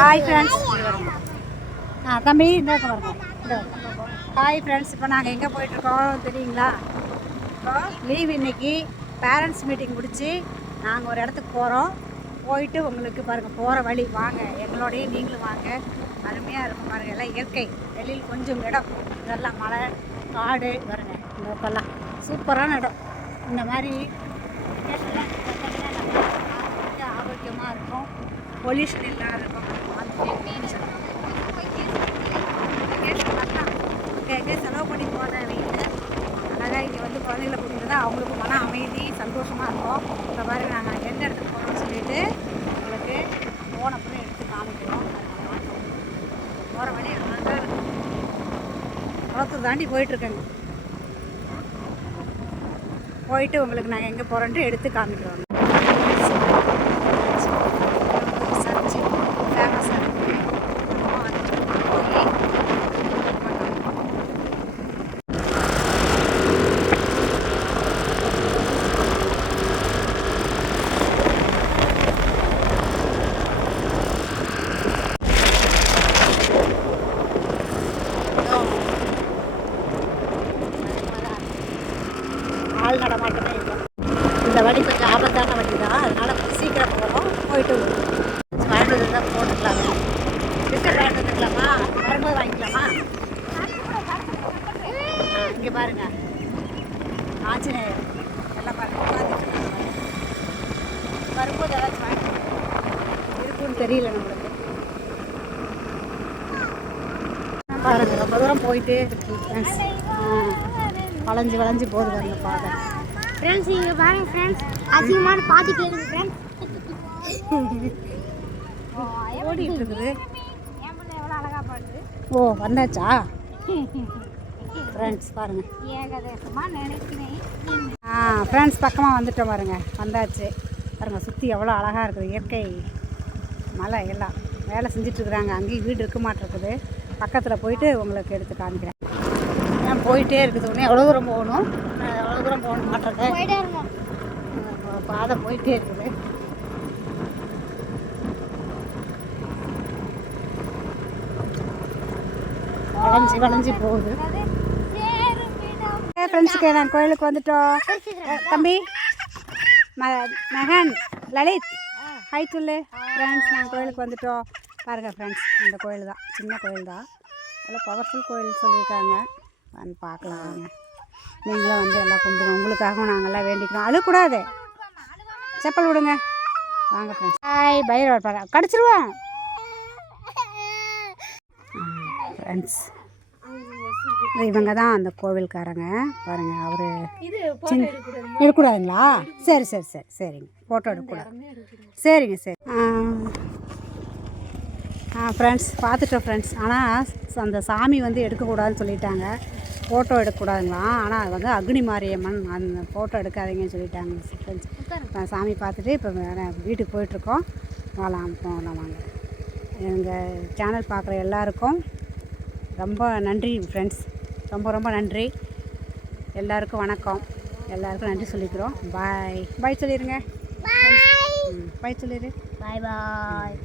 Hi friends. தம்பி இந்த hi friends. இப்போ நாங்கள் எங்கே போயிட்டுருக்கோம் தெரியுங்களா? இப்போ லீவ் இன்னைக்கு பேரண்ட்ஸ் மீட்டிங் முடித்து நாங்கள் ஒரு இடத்துக்கு போகிறோம். போயிட்டு உங்களுக்கு பாருங்கள் போகிற வழி வாங்க, எங்களோடையே நீங்களும் வாங்க. அருமையாக இருக்கும் பாருங்கள், எல்லாம் இயற்கை. வெளியில் கொஞ்சம் இடம், இதெல்லாம் மலை காடு பாருங்கள். இந்த இடத்தெல்லாம் சூப்பரான இடம். இந்த மாதிரி ஆரோக்கியமாக இருக்கும், பொல்யூஷன் இல்லாத இருக்கும். எங்கே செலவு பண்ணி போகிற வீட்டில் அழகாக இங்கே வந்து குழந்தைகளை கூட்டிட்டு அவங்களுக்கும் மன அமைதி சந்தோஷமாக இருக்கும். இந்த மாதிரி நாங்கள் எந்த இடத்துக்கு போகிறோம்னு சொல்லிட்டு உங்களுக்கு போனப்பறம் எடுத்து காமிக்கிறோம். போகிற வழி அழகாக இருக்கும். குளத்தூர் தாண்டி போயிட்டுருக்கேங்க. போயிட்டு உங்களுக்கு நாங்கள் எங்கே போகிறோன்ட்டு எடுத்து காமிக்கிறோம். சர்ச்சு ஃபேமஸாக இருக்குது. ஆள் நடமாட்டமே இல்லை. இந்த வண்டி கொஞ்சம் ஆபத்தான வண்டி தான், அதனால் சீக்கிரம் போகிறோம். போயிட்டு வாங்கிட்டு தான் போட்டுக்கலாமா? பிஸ்கட் வாங்கிட்டு வந்துக்கலாமா? வரும்போது வாங்கிக்கலாமா? இங்கே பாருங்க ஆஞ்சநேயர் எல்லாம் பாருங்க உட்காந்துட்டு வரும்போது ஏதாச்சும் வாங்கிட்டு இருக்குன்னு தெரியல நம்மளுக்கு. பாருங்க ரொம்ப தூரம் போயிட்டே இருக்கு ஃப்ரெண்ட்ஸ். வளைஞ்சி வளைஞ்சி போகுது பாருங்க பாதை. ஃப்ரெண்ட்ஸ் இங்கே பாருங்க ஃப்ரெண்ட்ஸ், அதிகமான பார்த்துட்டே இருக்கு ஃப்ரெண்ட்ஸ். ஓடிட்டு இருக்குது. எவ்வளோ அழகாக பாடுது. ஓ வந்தாச்சா ஃப்ரெண்ட்ஸ்? பாருங்க ஏகதேசமாக நினைக்கிறேன். ஃப்ரெண்ட்ஸ் பக்கமாக வந்துட்டோம் பாருங்க, வந்தாச்சு பாருங்க. சுற்றி எவ்வளோ அழகாக இருக்குது, இயற்கை மலை எல்லாம் வேலை செஞ்சிட்ருக்குறாங்க. அங்கேயும் வீடு இருக்க மாட்டிருக்குது. பக்கத்தில் போயிட்டு உங்களுக்கு எடுத்து காமிக்கிறேன். ஏன் போயிட்டே இருக்குது, உடனே எவ்வளோ தூரம் போகணும், எவ்வளோ தூரம் போகணும் மாட்டிருக்கு. பாதை போயிட்டே இருக்குது. வளைஞ்சி வளைஞ்சி போகுது. ஃப்ரெண்ட்ஸுக்கு நான் கோயிலுக்கு வந்துட்டோம். தம்பி மெஹன் லலித் ஹாய் சொல்லு. ஃப்ரெண்ட்ஸ் நாங்கள் கோயிலுக்கு வந்துட்டோம். பாருங்கள் ஃப்ரெண்ட்ஸ், இந்த கோயில் தான், சின்ன கோயில் தான், அவ்வளோ பவர்ஃபுல் கோயில் சொல்லியிருக்காங்க. வந்து பார்க்கலாம் வாங்க. நீங்களும் வந்து எல்லாம் கும்பிடுங்க. உங்களுக்காகவும் நாங்கள்லாம் வேண்டிக்கிறோம். அழுக்கூடாது, செப்பல் விடுங்க. வாங்க ஃப்ரெண்ட்ஸ். ஹாய் பைரவர் பாரு, கடிச்சிருவேன். ஃப்ரெண்ட்ஸ் இவங்க தான் அந்த கோவில்காரங்க பாருங்கள். அவர் எடுக்கக்கூடாதுங்களா? சரி சரி சரி சரிங்க, ஃபோட்டோ எடுக்கக்கூடாது. சரிங்க சரி. ஃப்ரெண்ட்ஸ் பார்த்துட்டோம் ஃப்ரெண்ட்ஸ். ஆனால் அந்த சாமி வந்து எடுக்கக்கூடாதுன்னு சொல்லிட்டாங்க, ஃபோட்டோ எடுக்கக்கூடாதுங்களாம். ஆனால் அது வந்து அக்னி மாரியம்மன், அந்த ஃபோட்டோ எடுக்காதீங்கன்னு சொல்லிட்டாங்க ஃப்ரெண்ட்ஸ். சாமி பார்த்துட்டு இப்போ வீட்டுக்கு போயிட்டுருக்கோம். போகலாம் வாங்க. எங்கள் சேனல் பார்க்குற எல்லாருக்கும் ரொம்ப நன்றி ஃப்ரெண்ட்ஸ், ரொம்ப ரொம்ப நன்றி. எல்லாருக்கும் வணக்கம், எல்லாருக்கும் நன்றி சொல்லிக்கிறோம். பாய் பாய் சொல்லிடுங்க. பாய் சொல்லிடு. பாய் பாய்.